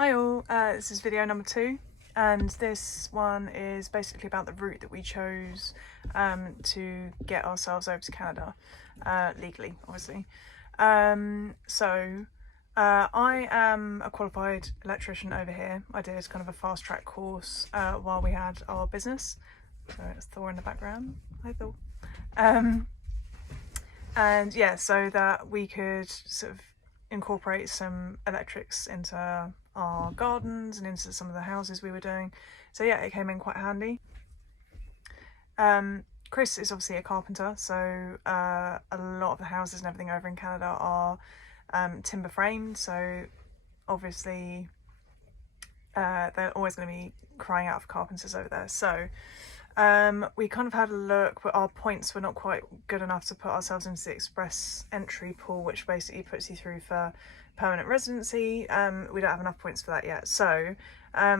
Hi all, this is video number 2 and this one is basically about the route that we chose to get ourselves over to Canada, legally obviously. I am a qualified electrician over here. I did kind of a fast track course while we had our business. So it's Thor in the background. Hi Thor. And yeah, so that we could sort of incorporate some electrics into our gardens and into some of the houses we were doing. So yeah, it came in quite handy. Chris is obviously a carpenter, so a lot of the houses and everything over in Canada are timber framed, so obviously they're always going to be crying out for carpenters over there. So we kind of had a look, but our points were not quite good enough to put ourselves into the express entry pool, which basically puts you through for permanent residency. We don't have enough points for that yet, so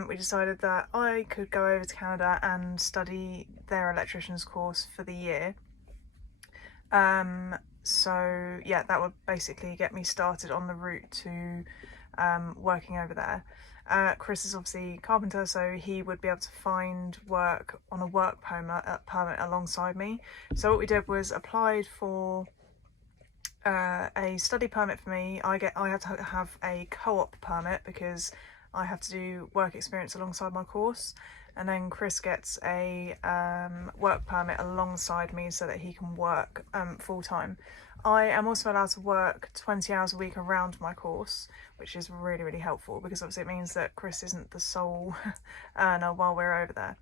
we decided that I could go over to Canada and study their electrician's course for the year. So yeah, that would basically get me started on the route to working over there. Chris is obviously a carpenter, so he would be able to find work on a work permit alongside me. So what we did was applied for a study permit for me. I have to have a co-op permit because I have to do work experience alongside my course, and then Chris gets a work permit alongside me so that he can work full time. I am also allowed to work 20 hours a week around my course, which is really, really helpful because obviously it means that Chris isn't the sole earner while we're over there.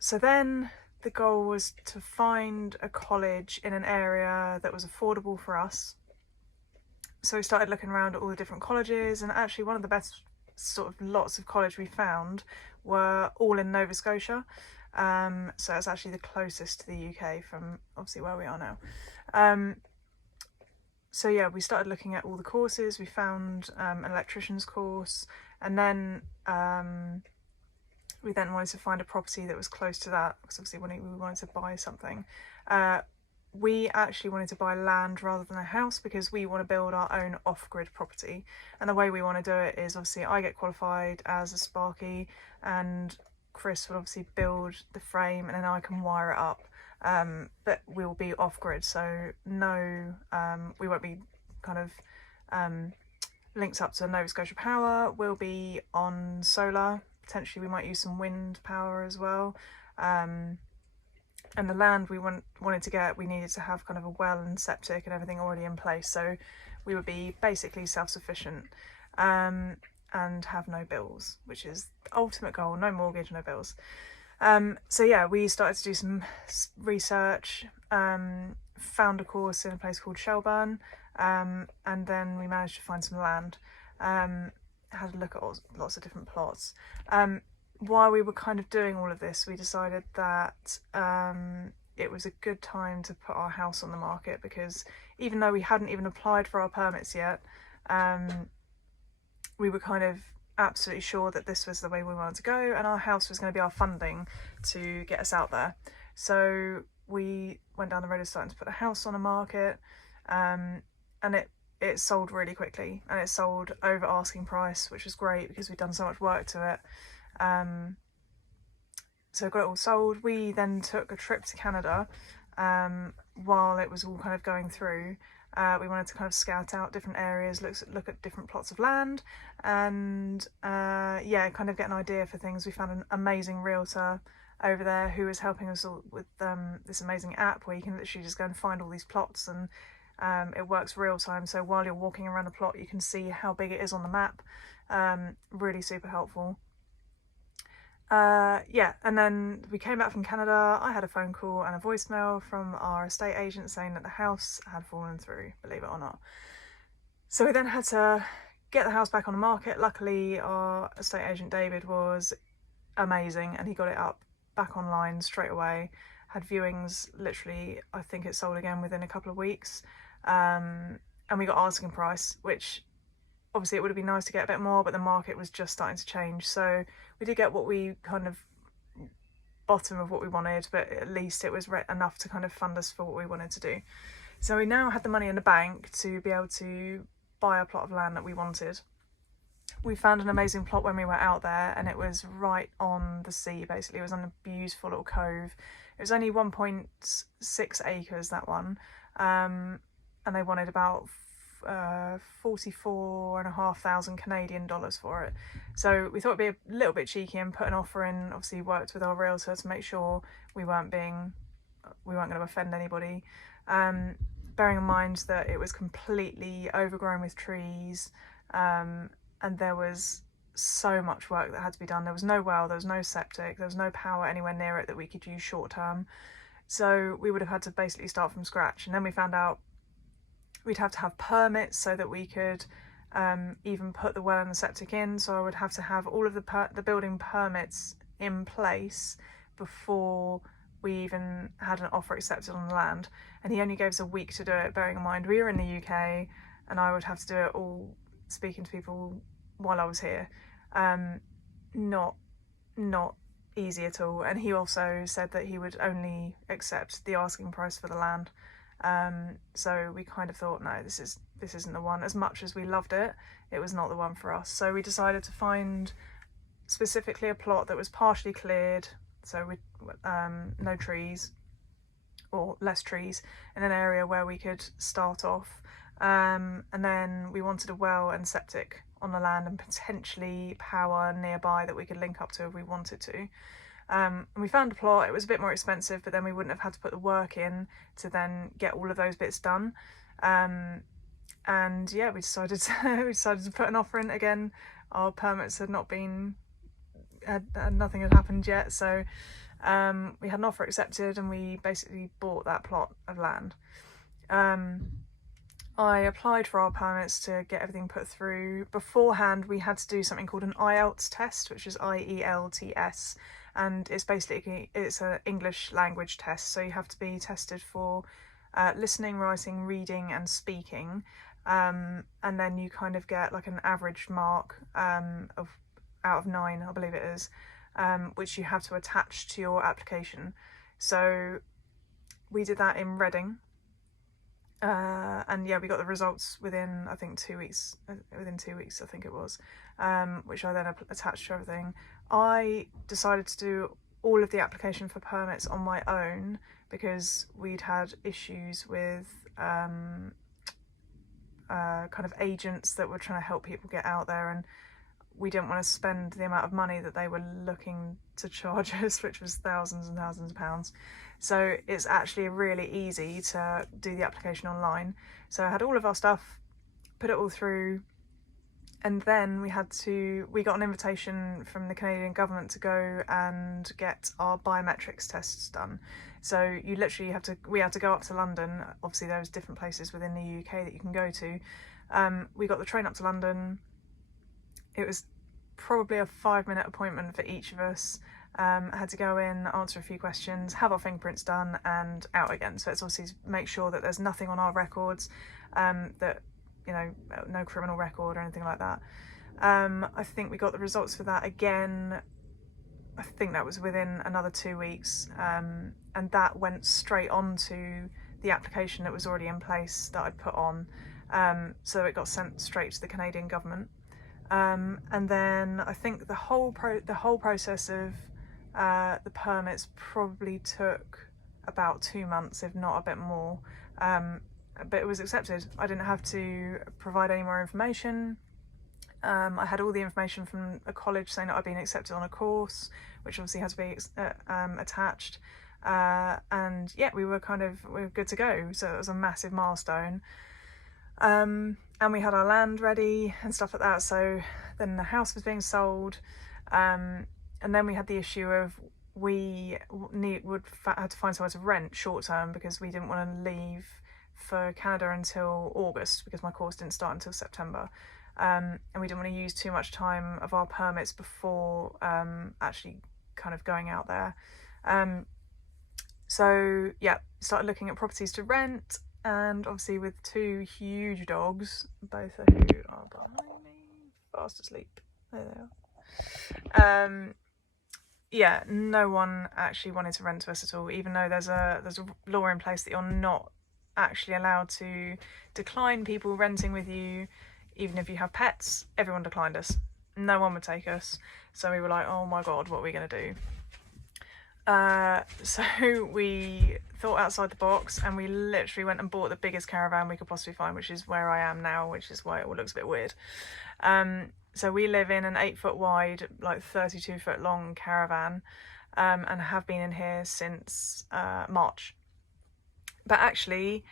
So then the goal was to find a college in an area that was affordable for us. So we started looking around at all the different colleges, and actually one of the best sort of lots of college we found were all in Nova Scotia. So it's actually the closest to the UK from obviously where we are now. So yeah, we started looking at all the courses. We found an electrician's course, and then we then wanted to find a property that was close to that because obviously we wanted to buy something. We actually wanted to buy land rather than a house because we want to build our own off-grid property, and the way we want to do it is obviously I get qualified as a sparky and Chris will obviously build the frame and then I can wire it up, but we'll be off-grid, so no, we won't be kind of linked up to Nova Scotia Power. We'll be on solar, potentially we might use some wind power as well. And the land we wanted to get, we needed to have kind of a well and septic and everything already in place, so we would be basically self-sufficient and have no bills, which is the ultimate goal. No mortgage, no bills. So yeah, we started to do some research, found a course in a place called Shelburne, and then we managed to find some land, had a look at lots of different plots. While we were kind of doing all of this, we decided that it was a good time to put our house on the market, because even though we hadn't even applied for our permits yet, we were kind of absolutely sure that this was the way we wanted to go, and our house was going to be our funding to get us out there. So we went down the road of starting to put the house on the market, and it sold really quickly, and it sold over asking price, which was great because we'd done so much work to it. So got it all sold. We then took a trip to Canada while it was all kind of going through. We wanted to kind of scout out different areas, look at different plots of land, and yeah, kind of get an idea for things. We found an amazing realtor over there who was helping us all with this amazing app where you can literally just go and find all these plots, and it works real time, so while you're walking around a plot you can see how big it is on the map. Really super helpful. Yeah, and then we came back from Canada. I had a phone call and a voicemail from our estate agent saying that the house had fallen through, believe it or not. So we then had to get the house back on the market. Luckily, our estate agent David was amazing and he got it up back online straight away. Had viewings, literally, I think it sold again within a couple of weeks. And we got asking price, which obviously it would have been nice to get a bit more, but the market was just starting to change. So we did get what we kind of bottom of what we wanted, but at least it was enough to kind of fund us for what we wanted to do. So we now had the money in the bank to be able to buy a plot of land that we wanted. we found an amazing plot when we were out there, and it was right on the sea. Basically, it was on a beautiful little cove. It was only 1.6 acres, that one, and they wanted about 44,500 Canadian dollars for it. So we thought it'd be a little bit cheeky and put an offer in. Obviously worked with our realtor to make sure we weren't going to offend anybody. Bearing in mind that it was completely overgrown with trees, and there was so much work that had to be done. There was no well, there was no septic, there was no power anywhere near it that we could use short term. So we would have had to basically start from scratch. And then we found out we'd have to have permits so that we could even put the well and the septic in. So I would have to have all of the building permits in place before we even had an offer accepted on the land. And he only gave us a week to do it, bearing in mind we were in the UK and I would have to do it all speaking to people while I was here. Not easy at all. And he also said that he would only accept the asking price for the land. So we kind of thought, no, this isn't the one. As much as we loved it, it was not the one for us. So we decided to find specifically a plot that was partially cleared, so with no trees or less trees, in an area where we could start off. And then we wanted a well and septic on the land and potentially power nearby that we could link up to if we wanted to. And we found a plot. It was a bit more expensive, but then we wouldn't have had to put the work in to then get all of those bits done. And yeah, we decided to put an offer in again. Our permits had not been, nothing had happened yet, so we had an offer accepted, and we basically bought that plot of land. I applied for our permits to get everything put through. Beforehand, we had to do something called an IELTS test, which is IELTS. And it's an English language test, so you have to be tested for listening, writing, reading and speaking, and then you kind of get like an average mark of out of 9, I believe it is, which you have to attach to your application. So we did that in Reading, and yeah, we got the results within I think 2 weeks. Within 2 weeks, I think it was, which I then attached to everything. I decided to do all of the application for permits on my own because we'd had issues with kind of agents that were trying to help people get out there, and we didn't want to spend the amount of money that they were looking to charge us, which was thousands and thousands of pounds. So it's actually really easy to do the application online. So I had all of our stuff, put it all through, and then we got an invitation from the Canadian government to go and get our biometrics tests done. So we had to go up to London. Obviously there's different places within the UK that you can go to. We got the train up to London. It was probably a 5-minute appointment for each of us. I had to go in, answer a few questions, have our fingerprints done and out again. So it's obviously to make sure that there's nothing on our records, that no criminal record or anything like that. I think we got the results for that again. I think that was within another 2 weeks, and that went straight onto the application that was already in place that I'd put on. So it got sent straight to the Canadian government. And then I think the whole process of the permits probably took about 2 months, if not a bit more. But it was accepted. I didn't have to provide any more information. I had all the information from a college saying that I'd been accepted on a course, which obviously had to be attached. And yeah, we were good to go. So it was a massive milestone. And we had our land ready and stuff like that. So then the house was being sold. And then we had the issue of we had to find somewhere to rent short term because we didn't want to leave for Canada until August because my course didn't start until September. And we didn't want to use too much time of our permits before actually kind of going out there. So yeah, started looking at properties to rent, and obviously with 2 huge dogs, both of who are behind me, fast asleep. There they are. Yeah, no one actually wanted to rent to us at all, even though there's a law in place that you're not actually allowed to decline people renting with you, even if you have pets. Everyone declined us. no one would take us. So we were like, oh my god, what are we going to do? So we thought outside the box, and we literally went and bought the biggest caravan we could possibly find, which is where I am now, which is why it all looks a bit weird. So we live in an 8-foot wide, like 32-foot long caravan, and have been in here since March. But actually,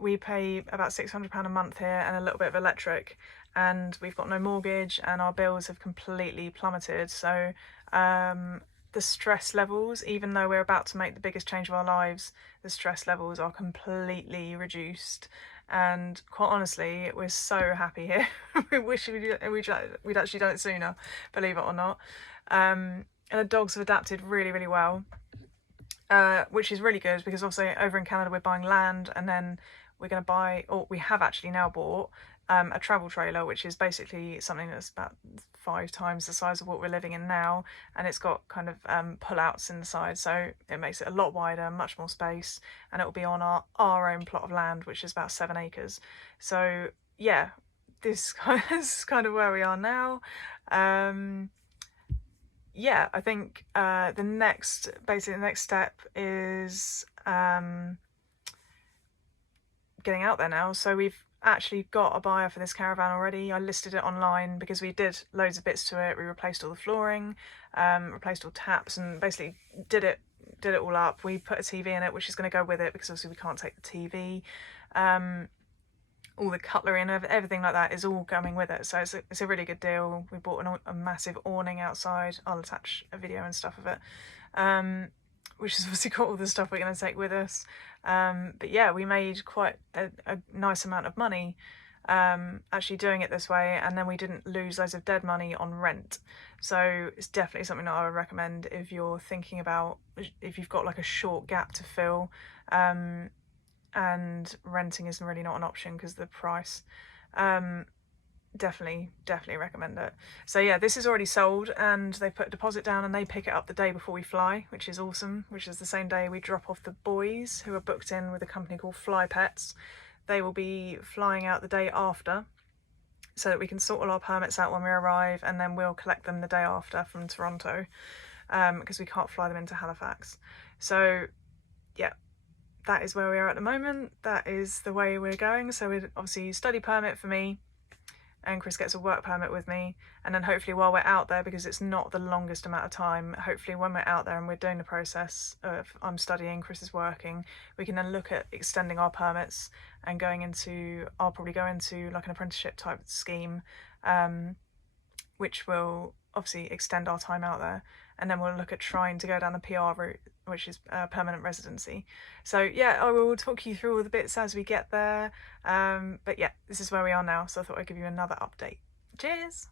we pay about £600 a month here and a little bit of electric, and we've got no mortgage, and our bills have completely plummeted. So the stress levels, even though we're about to make the biggest change of our lives, the stress levels are completely reduced. And quite honestly, we're so happy here. We wish we'd actually done it sooner, believe it or not. And the dogs have adapted really, really well, which is really good, because also over in Canada we're buying land, and then we're going to buy, or we have actually now bought, a travel trailer, which is basically something that's about 5 times the size of what we're living in now, and it's got kind of pull-outs in the side, so it makes it a lot wider, much more space, and it will be on our own plot of land, which is about 7 acres. So yeah, this is kind of where we are now. Yeah, I think the next step is getting out there now. So we've actually got a buyer for this caravan already. I listed it online because we did loads of bits to it. We replaced all the flooring, replaced all taps, and basically did it all up. We put a TV in it, which is going to go with it, because obviously we can't take the TV. All the cutlery and everything like that is all coming with it, so it's a really good deal. We bought a massive awning outside. I'll attach a video and stuff of it, which has obviously got all the stuff we're going to take with us. But yeah, we made quite a nice amount of money actually doing it this way, and then we didn't lose loads of dead money on rent. So it's definitely something that I would recommend if you're thinking about, if you've got like a short gap to fill, and renting is really not an option because of the price. Definitely recommend it. So yeah, this is already sold, and they put a deposit down, and they pick it up the day before we fly, which is awesome, which is the same day we drop off the boys, who are booked in with a company called Fly Pets. They will be flying out the day after, so that we can sort all our permits out when we arrive, and then we'll collect them the day after from Toronto, because we can't fly them into Halifax. So yeah, that is where we are at the moment. That is the way we're going. So we're obviously study permit for me, and Chris gets a work permit with me, and then hopefully while we're out there, because it's not the longest amount of time, hopefully when we're out there and we're doing the process of I'm studying, Chris is working, we can then look at extending our permits and I'll probably go into like an apprenticeship type scheme, which will obviously extend our time out there, and then we'll look at trying to go down the PR route, which is permanent residency. So yeah, I will talk you through all the bits as we get there, but yeah, this is where we are now, so I thought I'd give you another update. Cheers!